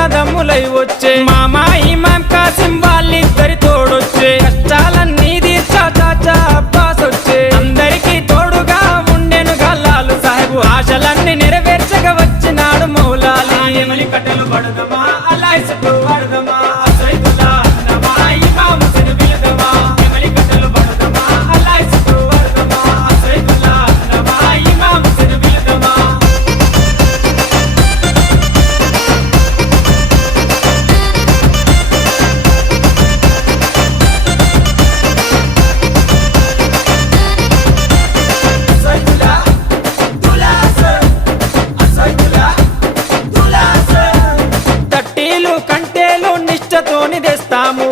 అన్నదమ్ములై వచ్చే మామా ఇమాం కాసిం వాళ్ళిద్దరి తోడొచ్చే కష్టాలన్నీ తీర్చా చాచా అబ్బాస్ వచ్చే అందరికీ తోడుగా ఉండెను గల్లాలు సాహెబు ఆశలన్నీ నెరవేర్చగా వచ్చినాడు మౌలాలి నెమలి కట్టెలు పడదమా అల్లాయిసకు వాడదమా అసైదుల్లా నమా ఇమాం హుస్సేన్ బిలదమా నెమలి కట్టెలు పడదమా అల్లాయిసకు వాడదమా అసైదుల్లా నమా ఇమాం హుస్సేన్ బిలదమా తట్టీలు కంటేలు నిష్టతోని తెస్తాము